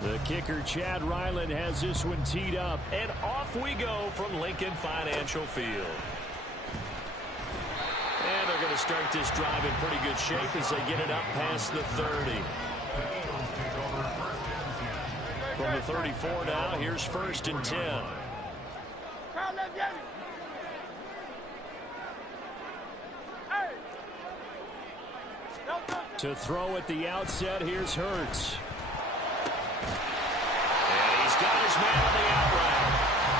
The kicker, Chad Ryland, has this one teed up. And off we go from Lincoln Financial Field. And they're going to start this drive in pretty good shape as they get it up past the 30. From the 34 now, here's 1st and 10. To throw at the outset, here's Hurts. And he's got his man on the out route.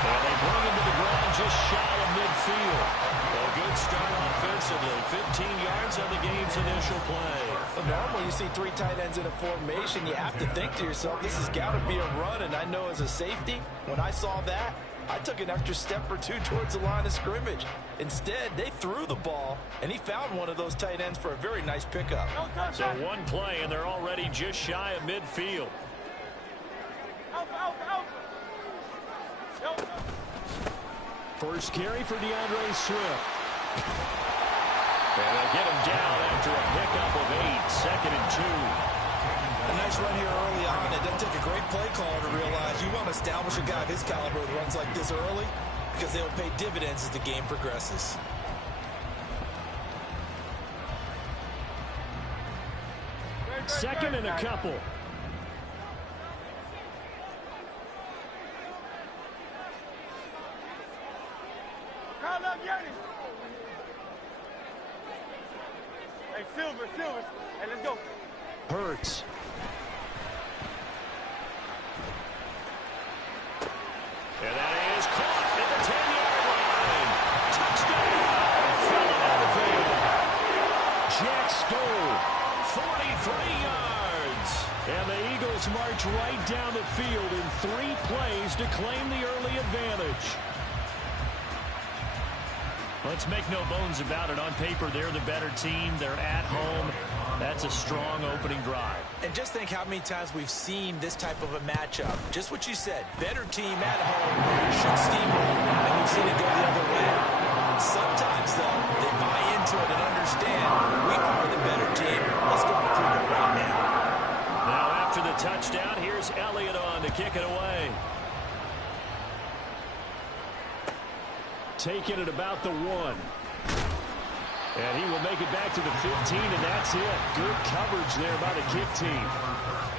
And they bring him to the ground just shy of midfield. A good start offensively. 15 yards on the game's initial play. Well, normally you see 3 tight ends in a formation. You have to think to yourself, this has got to be a run. And I know as a safety, when I saw that, I took an extra step or 2 towards the line of scrimmage. Instead, they threw the ball, and he found one of those tight ends for a very nice pickup. So one play, and they're already just shy of midfield. First carry for DeAndre Swift. And they'll get him down after a pickup of 8, 2nd and 2. A nice run here early on. It doesn't take a great play caller to realize you want to establish a guy of his caliber with runs like this early because they will pay dividends as the game progresses. Second and a couple. Hey, Silver. Hey, let's go. Hurts. And that is caught at the 10-yard line. Touchdown! Philadelphia. Jack Stoll. 43 yards. And the Eagles march right down the field in 3 plays to claim the early advantage. Let's make no bones about it. On paper, they're the better team. They're at home. That's a strong opening drive. And just think how many times we've seen this type of a matchup. Just what you said, better team at home should steamroll, and we've seen it go the other way. Sometimes, though, they buy into it and understand we are the better team. Let's go and prove it right now. Now, after the touchdown, here's Elliott on to kick it away. Taking it about the 1. And he will make it back to the 15, and that's it. Good coverage there by the kick team.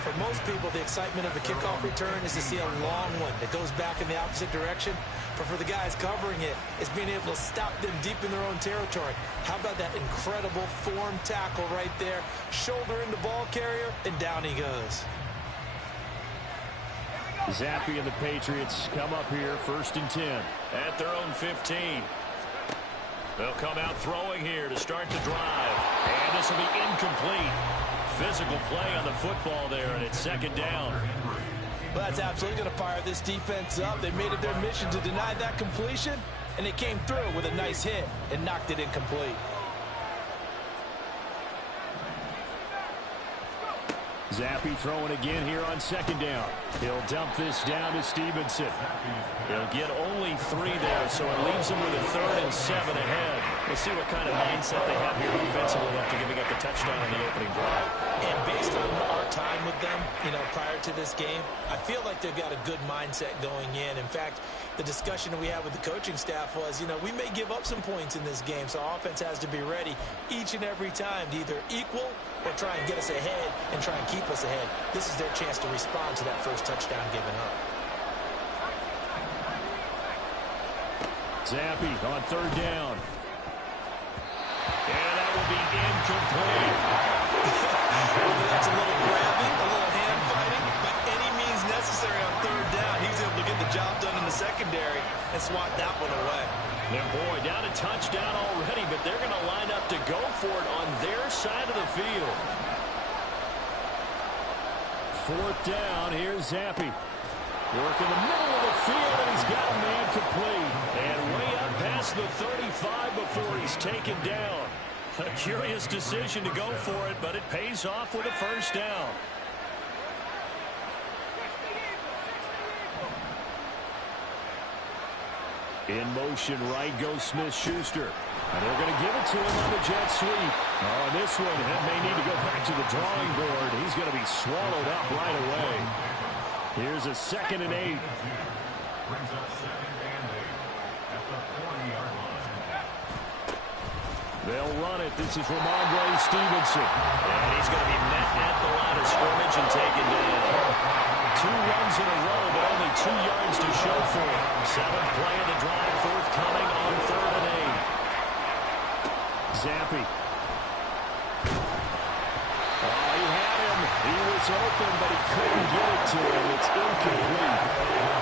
For most people, the excitement of a kickoff return is to see a long one that goes back in the opposite direction. But for the guys covering it, it's being able to stop them deep in their own territory. How about that incredible form tackle right there? Shoulder in the ball carrier, and down he goes. Zappe and the Patriots come up here, 1st and 10. At their own 15. They'll come out throwing here to start the drive. And this will be incomplete. Physical play on the football there, and it's 2nd down. Well, that's absolutely going to fire this defense up. They made it their mission to deny that completion, and they came through with a nice hit and knocked it incomplete. Zappe throwing again here on 2nd down. He'll dump this down to Stevenson. He'll get only 3 there, so it leaves him with a 3rd and 7 ahead. We'll see what kind of mindset they have here offensively after giving up the touchdown in the opening drive. And based on our time with them, prior to this game, I feel like they've got a good mindset going in. In fact, the discussion that we had with the coaching staff was, we may give up some points in this game, so our offense has to be ready each and every time to either equal or try and get us ahead and try and keep us ahead. This is their chance to respond to that first touchdown given up. Zappe on 3rd down. And that will be incomplete. That's a little grabbing, a little hand fighting, but any means necessary on 3rd down. He was able to get the job done in the secondary and swat that one away. And boy, down a touchdown already, but they're going to line up to go for it on their side of the field. 4th down, here's Zappe. Work in the middle of the field, and he's got a man complete. And way up past the 35 before he's taken down. A curious decision to go for it, but it pays off with a 1st down. In motion, right goes Smith-Schuster. And they're going to give it to him on the jet sweep. Oh, this one may need to go back to the drawing board. He's going to be swallowed up right away. Here's a 2nd and 8. Brings up 2nd and 8 at the 40-yard line. They'll run it. This is Ramondre Stevenson. And he's going to be met at the line of scrimmage and taken down. 2 runs in a row, but only 2 yards to show for it. 7th play of the drive, forthcoming on 3rd and 8. Zampi. Oh, he had him. He was open, but he couldn't get it to him. It's incomplete.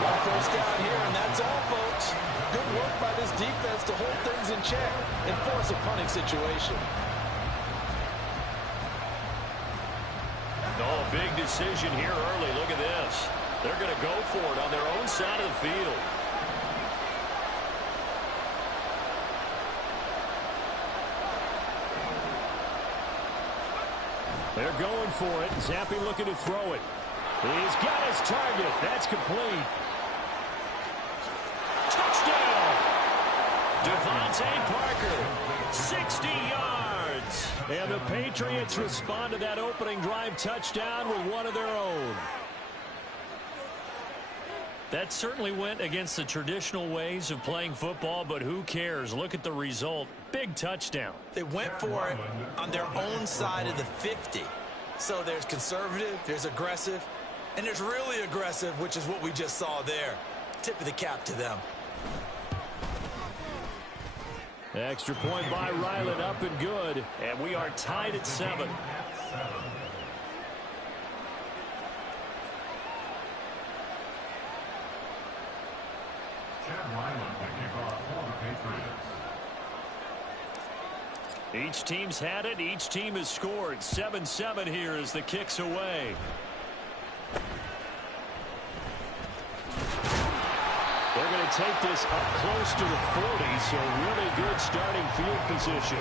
Well, first down here, and that's all, folks. Good work by this defense to hold things in check and force a punting situation. Oh, big decision here early. Look at this. They're going to go for it on their own side of the field. They're going for it. Zampi looking to throw it. He's got his target. That's complete. Touchdown! Devontae Parker, 60 yards. And the Patriots respond to that opening drive touchdown with one of their own. That certainly went against the traditional ways of playing football, but who cares? Look at the result. Big touchdown. They went for it on their own side of the 50. So there's conservative, there's aggressive, and there's really aggressive, which is what we just saw there. Tip of the cap to them. Extra point by Ryland, up and good. And we are tied at 7. Each team's had it. Each team has scored. 7-7 here as the kick's away. They're going to take this up close to the 40, so really good starting field position.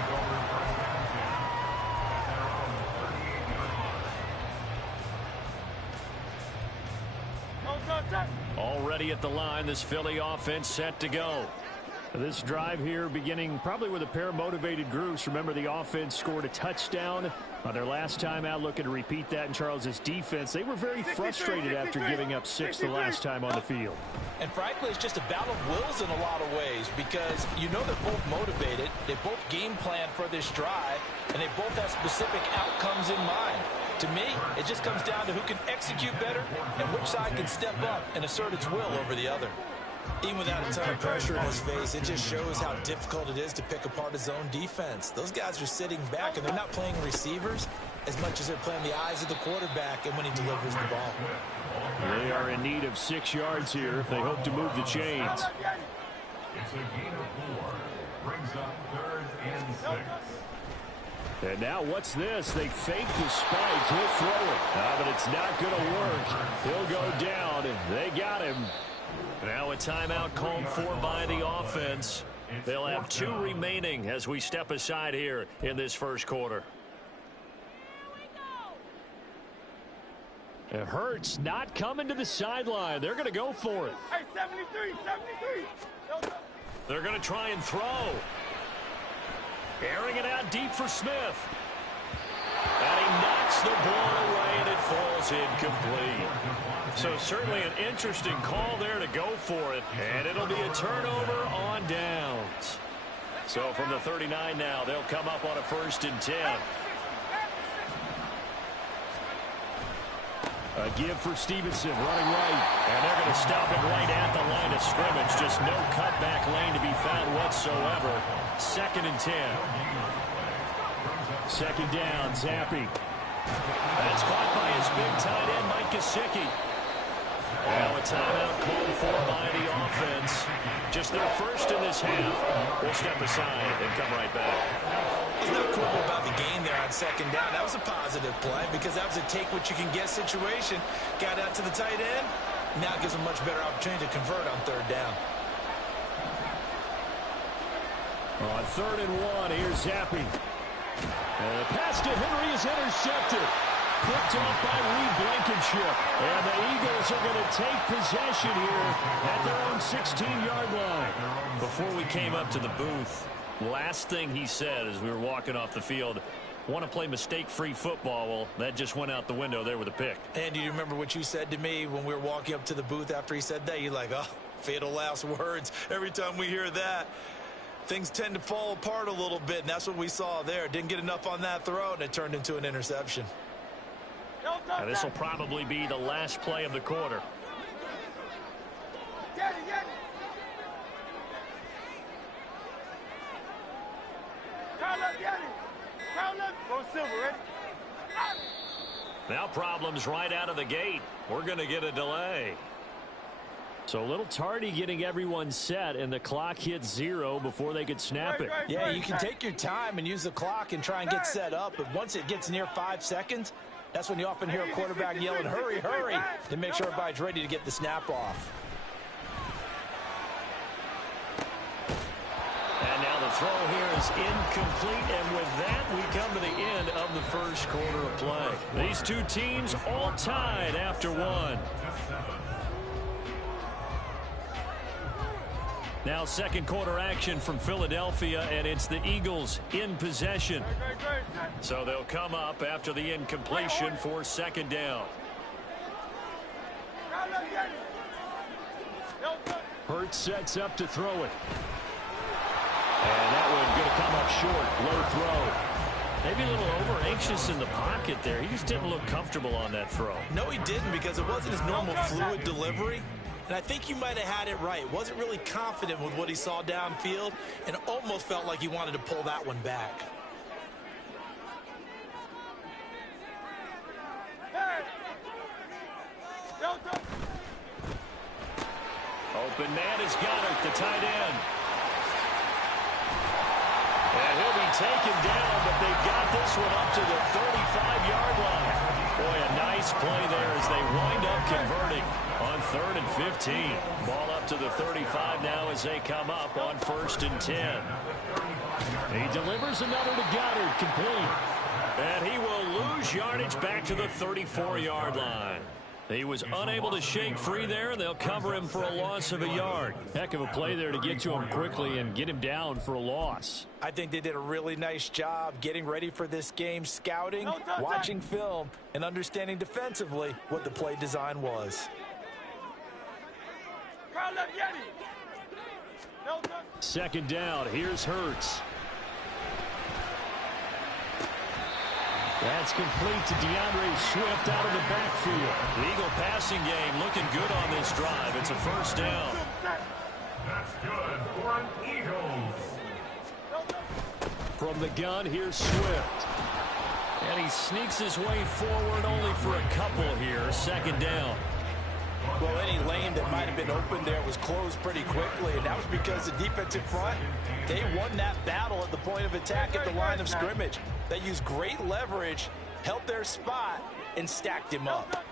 Already at the line, this Philly offense set to go. This drive here beginning probably with a pair of motivated groups. Remember, the offense scored a touchdown on their last time out. Looking to repeat that in Charles's defense. They were very frustrated after giving up 6 the last time on the field. And frankly, it's just a battle of wills in a lot of ways because you know they're both motivated. They both game plan for this drive, and they both have specific outcomes in mind. To me, it just comes down to who can execute better and which side can step up and assert its will over the other. Even without a ton of pressure in his face, it just shows how difficult it is to pick apart his own defense. Those guys are sitting back, and they're not playing receivers as much as they're playing the eyes of the quarterback and when he delivers the ball. They are in need of 6 yards here if they hope to move the chains. It's a gain of 4. Brings up 3rd and 6. And now what's this? They fake the spike. He'll throw it. But it's not going to work. He'll go down. They got him. Now a timeout called for by the offense. They'll have 2 remaining as we step aside here in this first quarter. It hurts not coming to the sideline. They're going to go for it. Hey, 73, 73. They're going to try and throw. Airing it out deep for Smith. And he knocks the ball away, and it falls incomplete. So certainly an interesting call there to go for it. And it'll be a turnover on downs. So from the 39 now, they'll come up on a 1st and 10. A give for Stevenson, running right. And they're going to stop it right at the line of scrimmage. Just no cutback lane to be found whatsoever. 2nd and 10. 2nd down, Zampi. That's caught by his big tight end, Mike Gesicki. Now a timeout called for by the offense. Just their first in this half. We'll step aside and come right back. There's no quibble about the gain there on 2nd down. That was a positive play because that was a take-what-you-can-get situation. Got out to the tight end. Now it gives them a much better opportunity to convert on 3rd down. On 3rd and 1, here's Zampi. And the pass to Henry is intercepted. Picked off by Reed Blankenship. And the Eagles are going to take possession here at their own 16-yard line. Before we came up to the booth, last thing he said as we were walking off the field, want to play mistake-free football. Well, that just went out the window there with a pick. And do you remember what you said to me when we were walking up to the booth after he said that? You're like, oh, fatal last words. Every time we hear that, things tend to fall apart a little bit, and that's what we saw there. Didn't get enough on that throw, and it turned into an interception. And this will probably be the last play of the quarter. Go Silver, ready? Now problems right out of the gate. We're going to get a delay. So a little tardy getting everyone set, and the clock hits 0 before they could snap it. Yeah, you can take your time and use the clock and try and get set up, but once it gets near 5 seconds, that's when you often hear a quarterback yelling, hurry, hurry, to make sure everybody's ready to get the snap off. And now the throw here is incomplete, and with that, we come to the end of the first quarter of play. These two teams all tied after one. Now second quarter action from Philadelphia, and it's the Eagles in possession. So they'll come up after the incompletion for second down. Hurts sets up to throw it. And that one going to come up short. Low throw. Maybe a little over-anxious in the pocket there. He just didn't look comfortable on that throw. No, he didn't, because it wasn't his normal fluid delivery. And I think you might have had it right. Wasn't really confident with what he saw downfield and almost felt like he wanted to pull that one back. Open man is Goddard, the tight end. And he'll be taken down, but they got this one up to the 35-yard line. Boy, a nice play there as they wind up converting on 3rd and 15. Ball up to the 35 now as they come up on 1st and 10. He delivers another to Goddard, complete. And he will lose yardage back to the 34-yard line. He was unable to shake free there, and they'll cover him for a loss of a yard. Heck of a play there to get to him quickly and get him down for a loss. I think they did a really nice job getting ready for this game, scouting, watching film, and understanding defensively what the play design was. Second down, here's Hurts. That's complete to DeAndre Swift out of the backfield. The Eagle passing game looking good on this drive. It's a first down. That's good for an Eagles. From the gun, here's Swift. And he sneaks his way forward only for a couple here. Second down. Well, any lane that might have been open there was closed pretty quickly, and that was because the defensive front, they won that battle at the point of attack at the line of scrimmage. They used great leverage, held their spot, and stacked him up.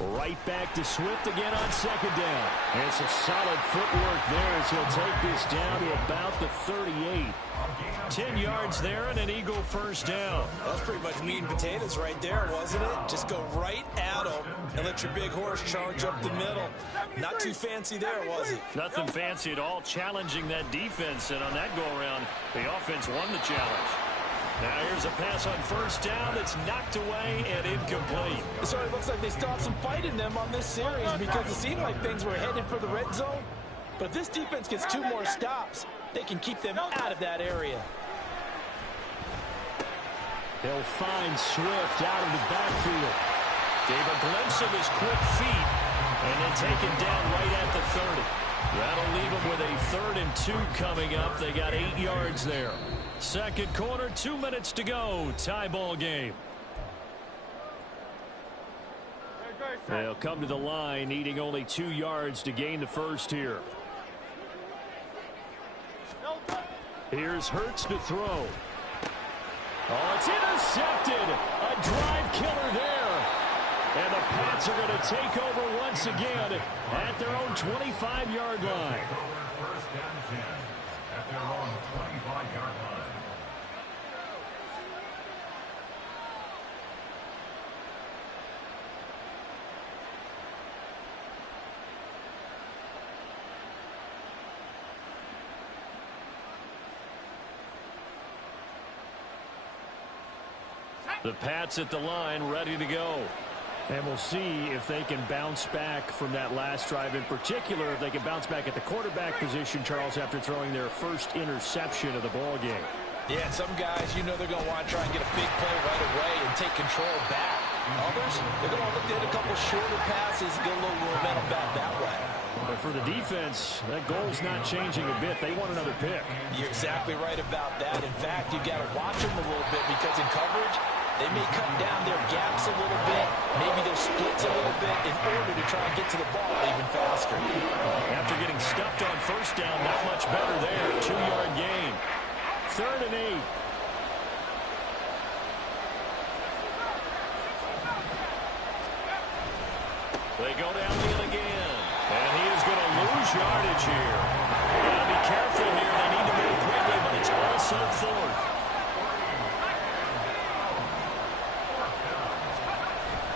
Right back to Swift again on second down. And some solid footwork there as he'll take this down to about the 38. 10 yards there and an Eagle first down. That was pretty much meat and potatoes right there, wasn't it? Just go right at him and let your big horse charge up the middle. Not too fancy there, was it? Nothing fancy at all, challenging that defense, and on that go-around, the offense won the challenge. Now here's a pass on first down that's knocked away and incomplete. It sort of looks like they still have some fight in them on this series because it seemed like things were headed for the red zone. But if this defense gets 2 more stops, they can keep them out of that area. They'll find Swift out of the backfield. Gave a glimpse of his quick feet and then taken down right at the 30. That'll leave them with a 3rd and 2 coming up. They got 8 yards there. Second quarter, 2 minutes to go. Tie ball game. They'll come to the line, needing only 2 yards to gain the first here. Here's Hurts to throw. Oh, it's intercepted. A drive killer there. And the Pats are going to take over once again at their own 25-yard line. First down 10 at their own 25-yard line. The Pats at the line, ready to go. And we'll see if they can bounce back from that last drive. In particular, if they can bounce back at the quarterback position, Charles, after throwing their first interception of the ball game. Yeah, some guys, you know they're going to want to try and get a big play right away and take control back. Others, they're going to look to hit a couple shorter passes, get a little momentum back that way. But for the defense, that goal's not changing a bit. They want another pick. You're exactly right about that. In fact, you've got to watch them a little bit because in coverage, they may cut down their gaps a little bit, maybe their splits a little bit in order to try and get to the ball even faster. After getting stuffed on first down, not much better there. 2-yard gain. 3rd and 8. They go down the end again. And he is going to lose yardage here. Got to be careful here. They need to move quickly, but it's also 4th.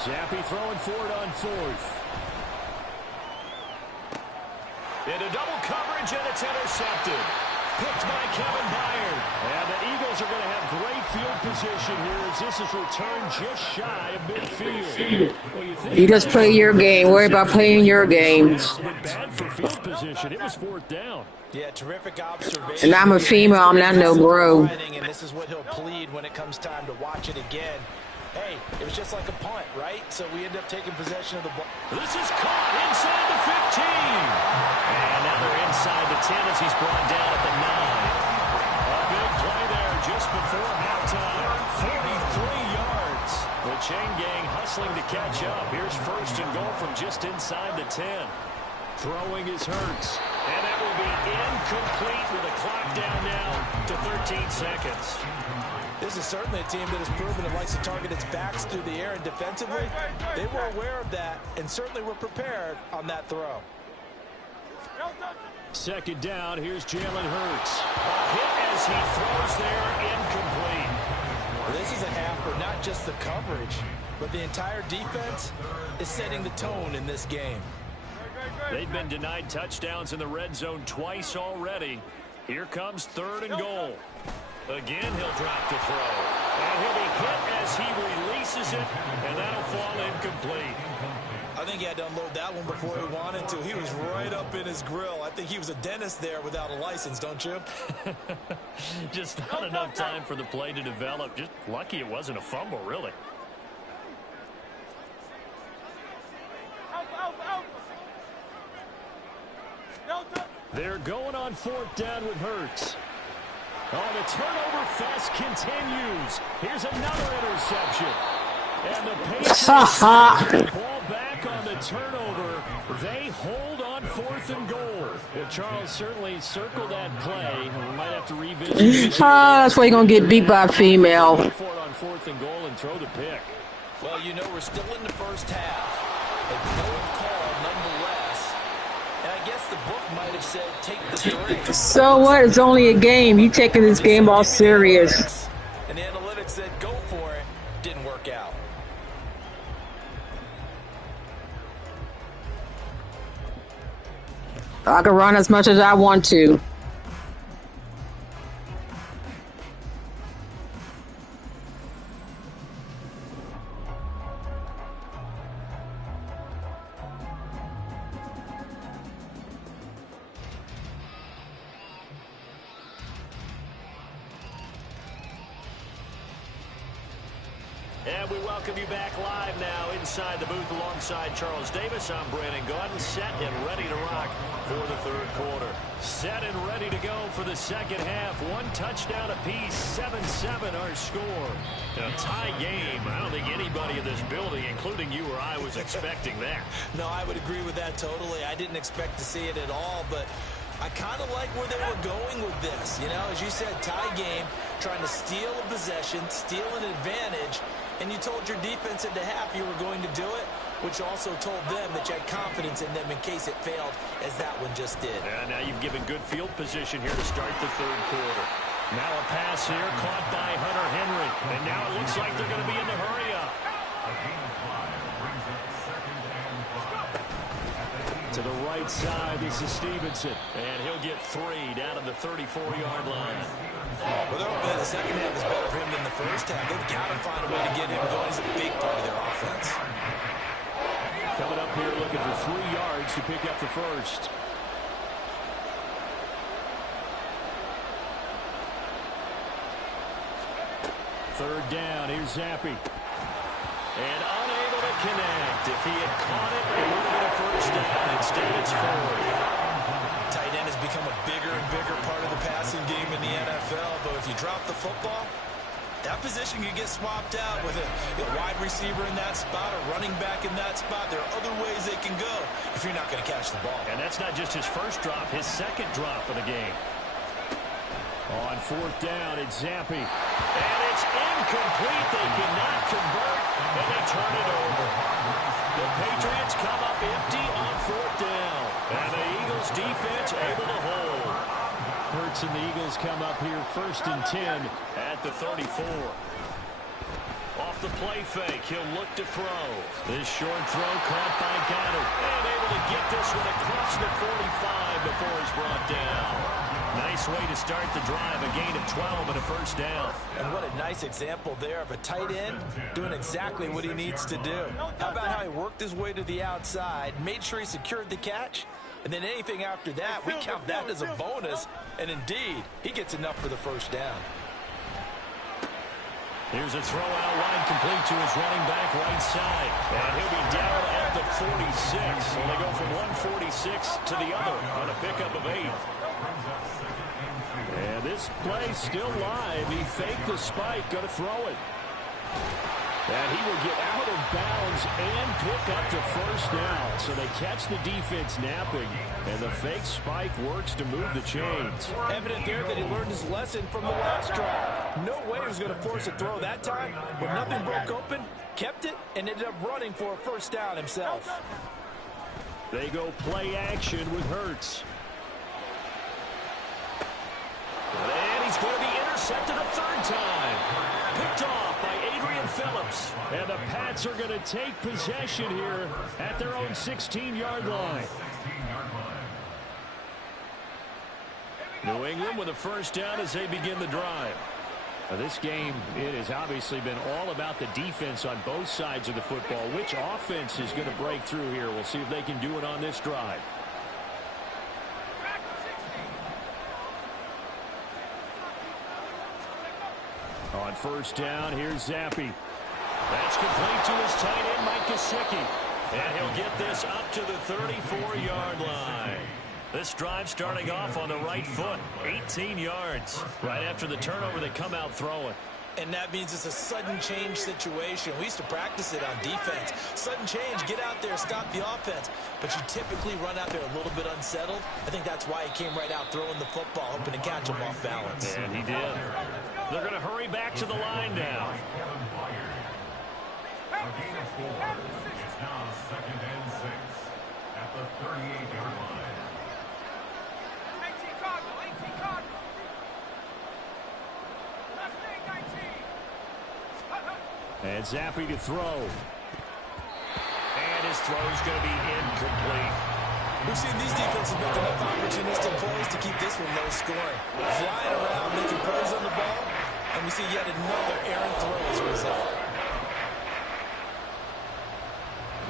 Zappi throwing for it on 4th. Into double coverage, and it's intercepted. Picked by Kevin Byard. And the Eagles are going to have great field position here as this is returned just shy of midfield. Well, you just play your game. Worry about playing your game. Bad for field position. It was 4th down. Yeah, terrific observation. And I'm a female. I'm not no bro. And this is what he'll plead when it comes time to watch it again. Hey, it was just like a punt, right? So we end up taking possession of the ball. This is caught inside the 15. And now they're inside the 10 as he's brought down at the 9. A big play there just before halftime. 43 yards. The chain gang hustling to catch up. Here's 1st and goal from just inside the 10. Throwing is Hurts. And that will be incomplete with a clock down now to 13 seconds. This is certainly a team that has proven it likes to target its backs through the air, and defensively, they were aware of that and certainly were prepared on that throw. 2nd down, here's Jalen Hurts. A hit as he throws there, incomplete. Well, this is a half for not just the coverage, but the entire defense is setting the tone in this game. They've been denied touchdowns in the red zone twice already. Here comes 3rd and goal. Again, he'll drop to throw. And he'll be hit as he releases it, and that'll fall incomplete. I think he had to unload that one before he wanted to. He was right up in his grill. I think he was a dentist there without a license, don't you? Just not enough time for the play to develop. Just lucky it wasn't a fumble, really. They're going on 4th down with Hurts. Oh, the turnover fest continues. Here's another interception. And the Patriots ball back on the turnover. They hold on 4th and goal. Well, Charles certainly circled that play. We might have to revisit. That's why you're going to get beat by a female. For it on 4th and goal and throw the pick. Well, you know, we're still in the first half. A close call nonetheless. And I guess the book might have said take the 3. So what? It's only a game. You taking this game all serious. And the analytics said go for it. Didn't work out. I can run as much as I want to. And we welcome you back live now inside the booth alongside Charles Davis. I'm Brandon Gaudin, set and ready to rock for the 3rd quarter. Set and ready to go for the 2nd half. 1 touchdown apiece, 7-7 our score. A tie game. I don't think anybody in this building, including you or I, was expecting that. No, I would agree with that totally. I didn't expect to see it at all, but I kind of like where they were going with this. You know, as you said, tie game, trying to steal a possession, steal an advantage, and you told your defense at the half you were going to do it, which also told them that you had confidence in them in case it failed, as that one just did. And now you've given good field position here to start the 3rd quarter. Now a pass here caught by Hunter Henry. And now it looks like they're going to be in the hurry up. To the right side, this is Stevenson. And he'll get 3 down at the 34-yard line. Well, the 2nd half is better for him than the 1st first half. They've got to find a way to get him going. He's a big part of their offense. Coming up here looking for 3 yards to pick up the first. Third down, here's Zappi. And unable to connect. If he had caught it, it would have been a first down. Instead, it's 4. Tight end has become a bigger and bigger part of the passing game in the NFL, but if you drop the football, that position can get swapped out with a wide receiver in that spot, a running back in that spot. There are other ways they can go if you're not going to catch the ball. And that's not just his first drop, his second drop of the game. On fourth down, it's Zappi. And it's incomplete. They cannot convert, and they turn it over. The Patriots come up empty on fourth down, and the Eagles defense able to hold. Hurts and the Eagles come up here first and 10 at the 34. Off the play fake, he'll look to throw. This short throw caught by Goddard. And able to get this one across the 45 before he's brought down. Nice way to start the drive, a gain of 12 and a first down. And what a nice example there of a tight end doing exactly what he needs to do. How about how he worked his way to the outside, made sure he secured the catch, and then anything after that, we count that as a bonus. And indeed, he gets enough for the first down. Here's a throw out line complete to his running back right side. And he'll be down at the 46. So they go from 146 to the other on a pickup of 8. And this play still live. He faked the spike, going to throw it. And he will get out of bounds and pick up the first down. So they catch the defense napping, and the fake spike works to move the chains. Evident there that he learned his lesson from the last drive. No way he was going to force a throw that time. When nothing broke open, kept it, and ended up running for a first down himself. They go play action with Hurts. And he's going to be intercepted a third time. Picked off by Adrian Phillips. And the Pats are going to take possession here at their own 16-yard line. New England with a first down as they begin the drive. Now this game, it has obviously been all about the defense on both sides of the football. Which offense is going to break through here? We'll see if they can do it on this drive. On first down, here's Zappi. That's complete to his tight end, Mike Gesicki. And he'll get this up to the 34-yard line. This drive starting off on the right foot, 18 yards. Right after the turnover, they come out throwing. And that means it's a sudden change situation. We used to practice it on defense. Sudden change, get out there, stop the offense. But you typically run out there a little bit unsettled. I think that's why he came right out throwing the football, hoping to catch him off balance. And he did. They're going to hurry back to the line now. A gain of 4. It's now 2nd and 6 at the 38-yard line. 18 Cardinal, 18 Cardinal. Left leg 19. And Zappi to throw. And his throw is going to be incomplete. We've seen these defenses make enough opportunistic plays to keep this one low scoring. Flying around, making plays on the ball, and we see yet another errant throw as a result.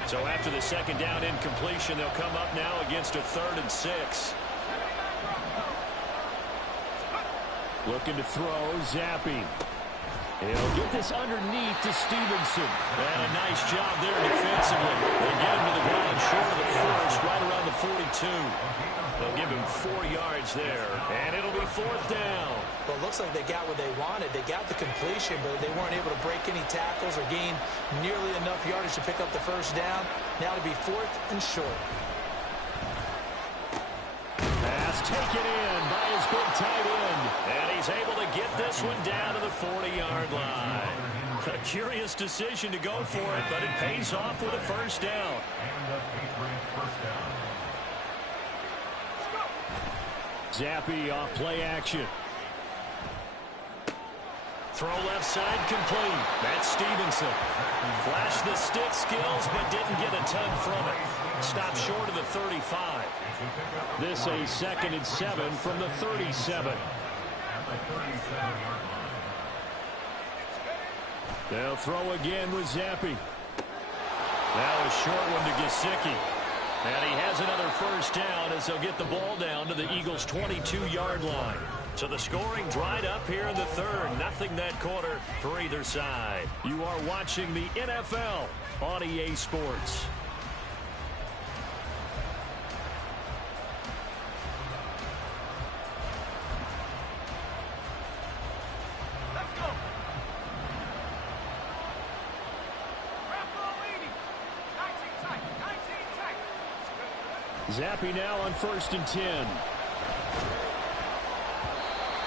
So after the second down incompletion, they'll come up now against a 3rd and 6. Looking to throw, Zappi. He'll get this underneath to Stevenson. And a nice job there defensively. They get him to the ground short of the first, right around the 42. They'll give him 4 yards there, and it'll be 4th down. Well, it looks like they got what they wanted. They got the completion, but they weren't able to break any tackles or gain nearly enough yardage to pick up the first down. Now to be 4th and short. Pass taken in by his big tight end. And he's able to get this one down to the 40-yard line. A curious decision to go for it, but it pays off with a first down. And the Patriots first down. Zappi off play action. Throw left side complete. That's Stevenson. Flashed the stick skills, but didn't get a ton from it. Stopped short of the 35. This a 2nd and 7 from the 37. At the 37-yard line. They'll throw again with Zappi. That was short one to Gesicki. And he has another first down as they'll get the ball down to the Eagles' 22-yard line. So the scoring dried up here in the third. Nothing that quarter for either side. You are watching the NFL on EA Sports. Zappi now on 1st and 10.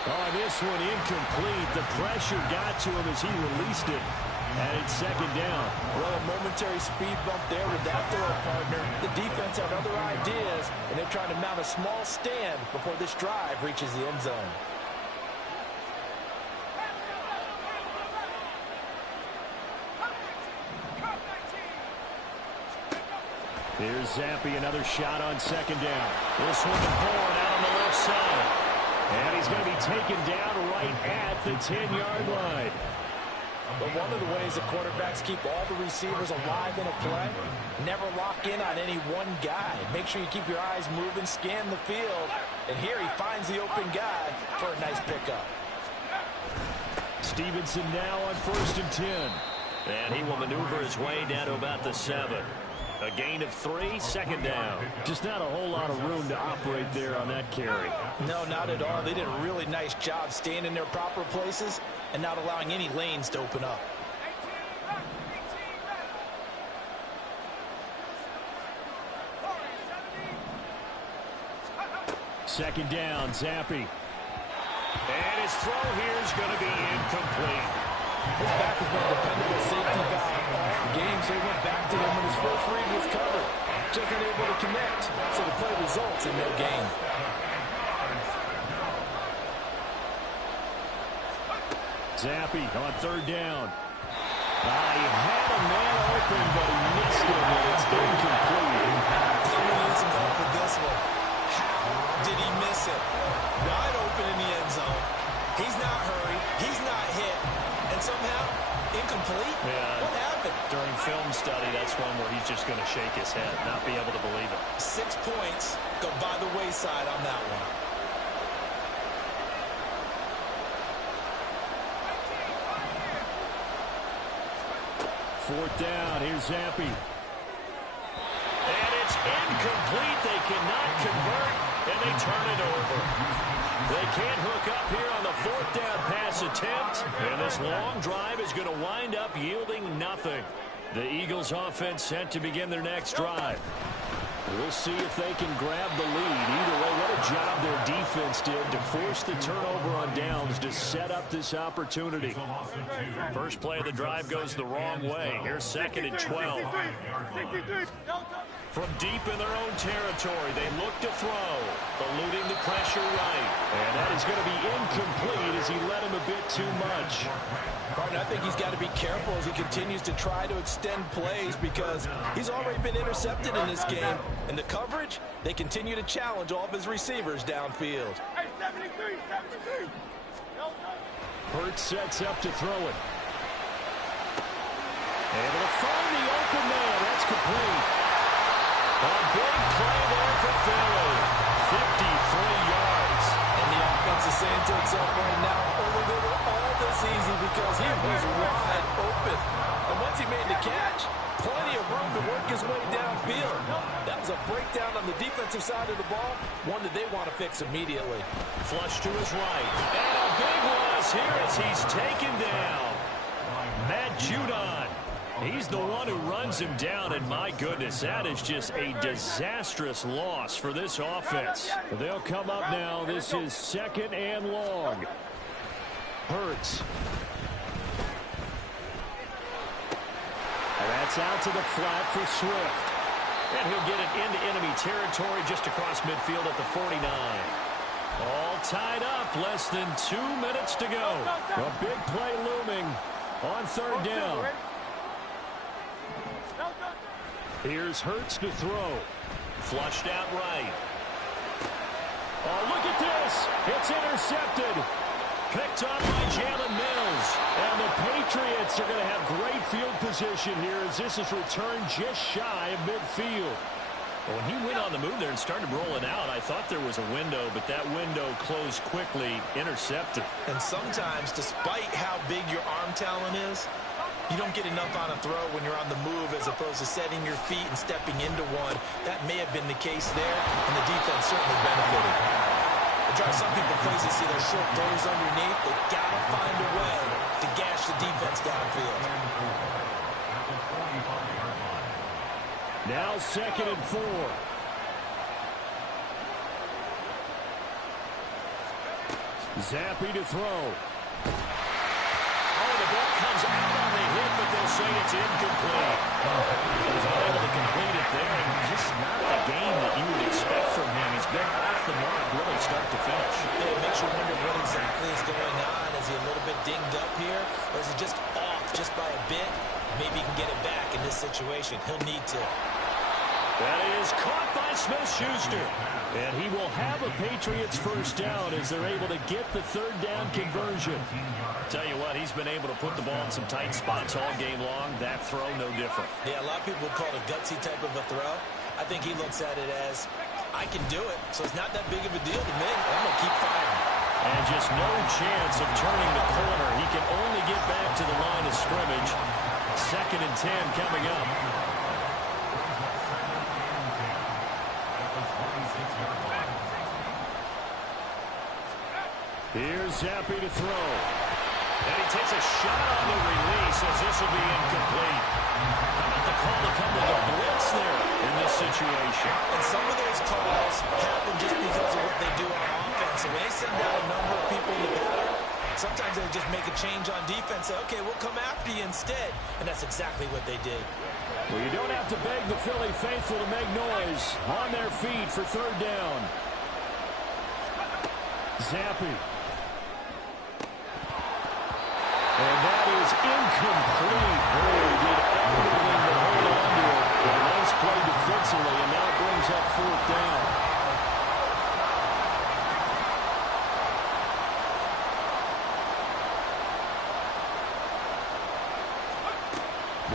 Oh, this one incomplete. The pressure got to him as he released it. And it's 2nd down. Well, a momentary speed bump there with that throw, partner. The defense had other ideas, and they're trying to mount a small stand before this drive reaches the end zone. Here's Zappi, another shot on 2nd down. This one to Bourne out on the left side. And he's going to be taken down right at the 10-yard line. But one of the ways that quarterbacks keep all the receivers alive in a play, never lock in on any one guy. Make sure you keep your eyes moving, scan the field. And here he finds the open guy for a nice pickup. Stevenson now on 1st and 10. And he will maneuver his way down to about the 7. A gain of 3, 2nd down. Just not a whole lot of room to operate there on that carry. No, not at all. They did a really nice job staying in their proper places and not allowing any lanes to open up. Second down, Zappi. And his throw here is going to be incomplete. His back has been a dependable safety valve all game, so he went back to him when his first read was covered. Just unable to connect, so the play results in no gain. Zappi on 3rd down. He had a man open, but he missed him, and it's incomplete. Someone needs some help with this one. How did he miss it? Wide open in the end zone. He's not hurried. He's not hit. And somehow, incomplete? Yeah. What happened? During film study, that's one where he's just going to shake his head, not be able to believe it. 6 points go by the wayside on that one. Fourth down, here's Zappi. And it's incomplete. They cannot convert, and they turn it over. They can't hook up here on the 4th down pass attempt, and this long drive is going to wind up yielding nothing. The Eagles offense set to begin their next drive. We'll see if they can grab the lead. Either way, what a job their defense did to force the turnover on downs to set up this opportunity. First play of the drive goes the wrong way. Here's 2nd and 12. From deep in their own territory, they look to throw, eluding the pressure right. And that is going to be incomplete as he led him a bit too much. Martin, I think he's got to be careful as he continues to try to extend plays because he's already been intercepted in this game. And the coverage, they continue to challenge all of his receivers downfield. Hey, 73, 73. Hurts sets up to throw it. Able to find the open man. That's complete. A big play there for Philly. 53 yards. And the offense is saying to itself right now, only they were all this easy because he was wide open. And once he made the catch, plenty of room to work his way downfield. That was a breakdown on the defensive side of the ball, one that they want to fix immediately. Flush to his right. And a big loss here as he's taken down. Matt Judon. He's the one who runs him down, and my goodness, that is just a disastrous loss for this offense. They'll come up now. This is 2nd and long. Hurts. And that's out to the flat for Swift. And he'll get it into enemy territory just across midfield at the 49. All tied up, less than 2 minutes to go. A big play looming on 3rd down. Here's Hurts to throw. Flushed out right. Oh, look at this. It's intercepted. Picked up by Jalen Mills. And the Patriots are going to have great field position here as this is returned just shy of midfield. When he went on the move there and started rolling out, I thought there was a window, but that window closed quickly, intercepted. And sometimes, despite how big your arm talent is, you don't get enough on a throw when you're on the move as opposed to setting your feet and stepping into one. That may have been the case there, and the defense certainly benefited. It drives some people crazy to see their short throws underneath. They've got to find a way to gash the defense downfield. Now 2nd and 4. Zappe to throw. Oh, the ball comes out on the hit, but they'll say it's incomplete. He was unable to complete it there, and just not the game that you would expect from him. He's been off the mark really start to finish. It makes you wonder what exactly is going on. Is he a little bit dinged up here, or is he just off just by a bit? Maybe he can get it back in this situation. He'll need to. That is caught by Smith-Schuster. And he will have a Patriots first down as they're able to get the 3rd down conversion. Tell you what, he's been able to put the ball in some tight spots all game long. That throw, no different. Yeah, a lot of people would call it a gutsy type of a throw. I think he looks at it as, I can do it, so it's not that big of a deal to me. I'm going to keep firing. And just no chance of turning the corner. He can only get back to the line of scrimmage. 2nd and 10 coming up. Here's Zappe to throw. And he takes a shot on the release as this will be incomplete. How about the call to come with a blitz there in this situation? And some of those calls happen just because of what they do on offense. So when they send out a number of people in the pattern, sometimes they just make a change on defense. Say, okay, we'll come after you instead. And that's exactly what they did. Well, you don't have to beg the Philly faithful to make noise. On their feet for 3rd down. Zappe. And that is incomplete. Oh, he did everything to hold on to it. But a nice play defensively, and now it brings up 4th down.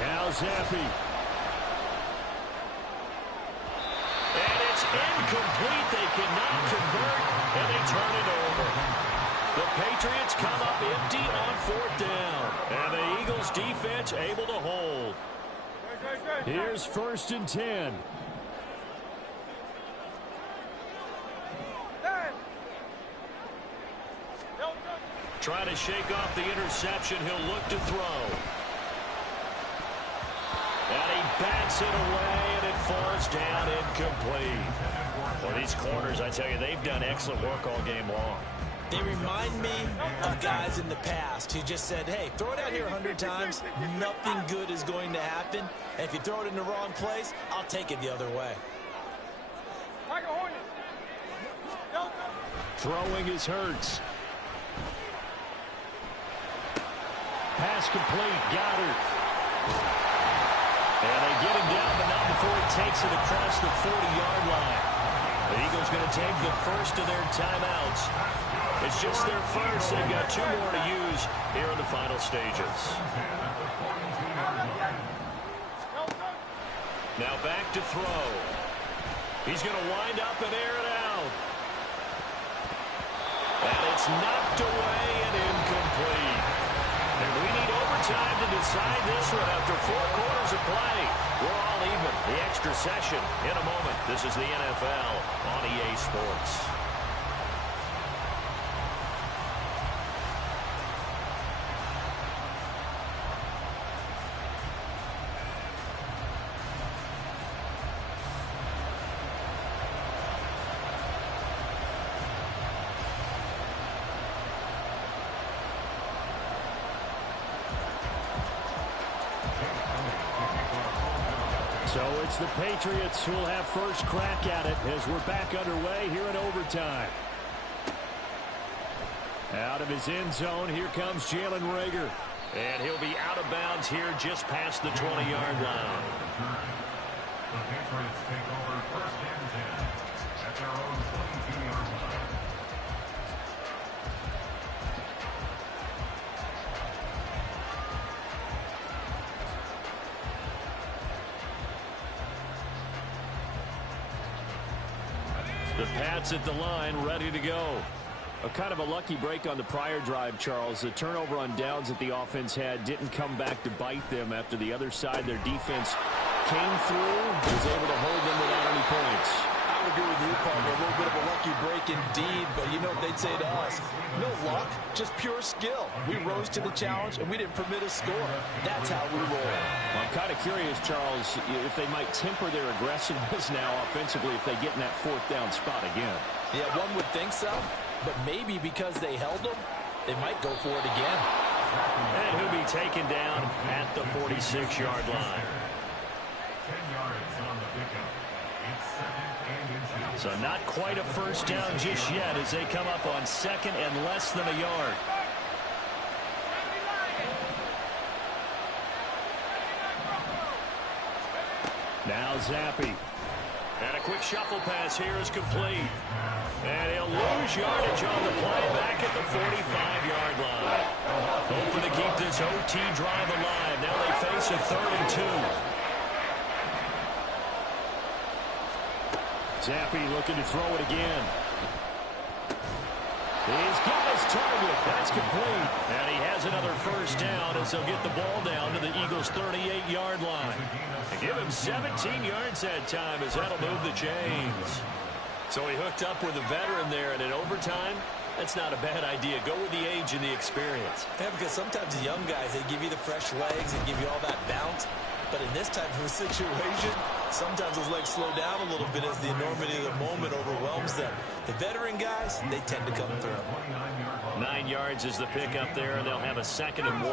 Now Zappe. And it's incomplete. They cannot convert, and they turn it over. The Patriots come up empty on 4th down. And the Eagles defense able to hold. Here's 1st and 10. Trying to shake off the interception. He'll look to throw. And he bats it away, and it falls down incomplete. Well, these corners, I tell you, they've done excellent work all game long. They remind me of guys in the past who just said, hey, throw it out here 100 times. Nothing good is going to happen. And if you throw it in the wrong place, I'll take it the other way. Throwing is Hurts. Pass complete. Goddard. And they get him down, but not before he takes it across the 40-yard line. The Eagles going to take the first of their timeouts. It's just their first. They've got 2 more to use here in the final stages. Now back to throw. He's going to wind up and air it out. And it's knocked away and incomplete. And we need overtime to decide this one after 4 quarters of play. We're all even. The extra session in a moment. This is the NFL on EA Sports. So it's the Patriots who will have first crack at it as we're back underway here in overtime. Out of his end zone, here comes Jalen Reagor. And he'll be out of bounds here just past the 20-yard line. The Patriots take over 1st and 10 at their own 22-yard line. The Pats at the line, ready to go. A kind of a lucky break on the prior drive, Charles. The turnover on downs that the offense had didn't come back to bite them after the other side. Their defense came through, was able to hold them without any points. I would agree with you, partner. A little bit of a lucky break indeed, but you know what they'd say to us? No luck, just pure skill. We rose to the challenge, and we didn't permit a score. That's how we roll. Well, I'm kind of curious, Charles, if they might temper their aggressiveness now offensively if they get in that fourth down spot again. Yeah, one would think so, but maybe because they held them, they might go for it again. And he'll be taken down at the 46-yard line. 10 yards on the pickup. It's second and inches. So not quite a first down just yet as they come up on second and less than a yard. Now Zappi. And a quick shuffle pass here is complete. And he'll lose yardage on the play back at the 45-yard line. Hoping to keep this OT drive alive. Now they face a 3rd and 2. Zappi looking to throw it again. He's got his target. That's complete. And he has another first down as they'll get the ball down to the Eagles' 38-yard line. They give him 17 yards that time as that'll move the chains. So he hooked up with a veteran there, and in overtime, that's not a bad idea. Go with the age and the experience. Yeah, because sometimes the young guys, they give you the fresh legs and give you all that bounce. But in this type of a situation, sometimes those legs slow down a little bit as the enormity of the moment overwhelms them. The veteran guys, they tend to come through. 9 yards is the pickup there, and they'll have a 2nd and 1.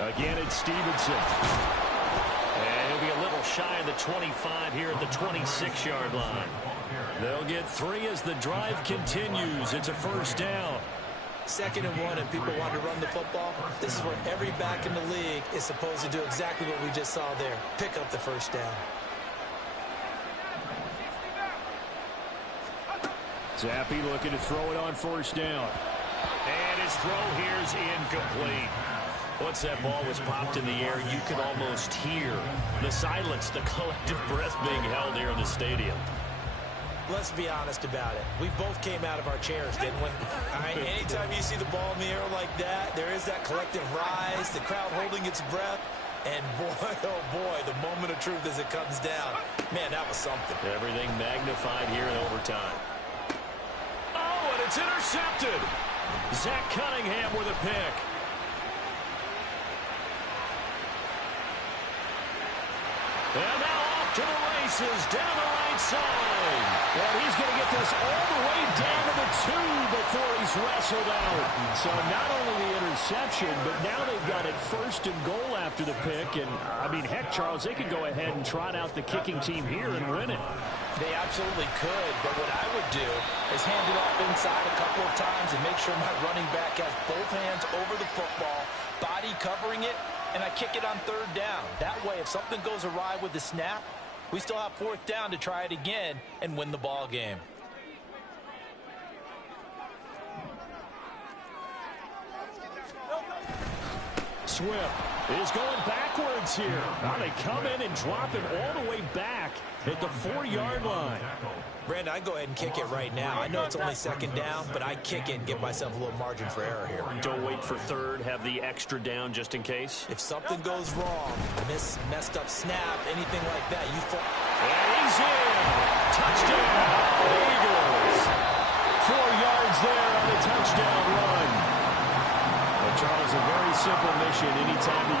Again, it's Stevenson. And he'll be a little shy of the 25 here at the 26-yard line. They'll get 3 as the drive continues. It's a first down. 2nd and 1, and people want to run the football. This is where every back in the league is supposed to do exactly what we just saw there. Pick up the first down. Zappi looking to throw it on first down. And his throw here's incomplete. Once that ball was popped in the air, you could almost hear the silence, the collective breath being held here in the stadium. Let's be honest about it. We both came out of our chairs, didn't we? All right, anytime you see the ball in the air like that, there is that collective rise, the crowd holding its breath, and boy, oh boy, the moment of truth as it comes down. Man, that was something. Everything magnified here in overtime. Oh, and it's intercepted. Zach Cunningham with a pick. And now off to the races, down the right side. Well, he's going to get this all the way down to the 2 before he's wrestled out. So not only the interception, but now they've got it 1st and goal after the pick. And, I mean, heck, Charles, they could go ahead and trot out the kicking team here and win it. They absolutely could, but what I would do is hand it off inside a couple of times and make sure my running back has both hands over the football, body covering it, and I kick it on 3rd down. That way, if something goes awry with the snap, we still have 4th down to try it again and win the ball game. Swift is going backwards here. Now they come in and drop him all the way back at the 4-yard line. Brandon, I go ahead and kick it right now. I know it's only 2nd down, but I kick it and give myself a little margin for error here. Don't wait for 3rd. Have the extra down just in case. If something goes wrong, messed up snap, anything like that, you fall. And he's in. Touchdown, Eagles. 4 yards there on the touchdown run. But Charles, a very simple mission anytime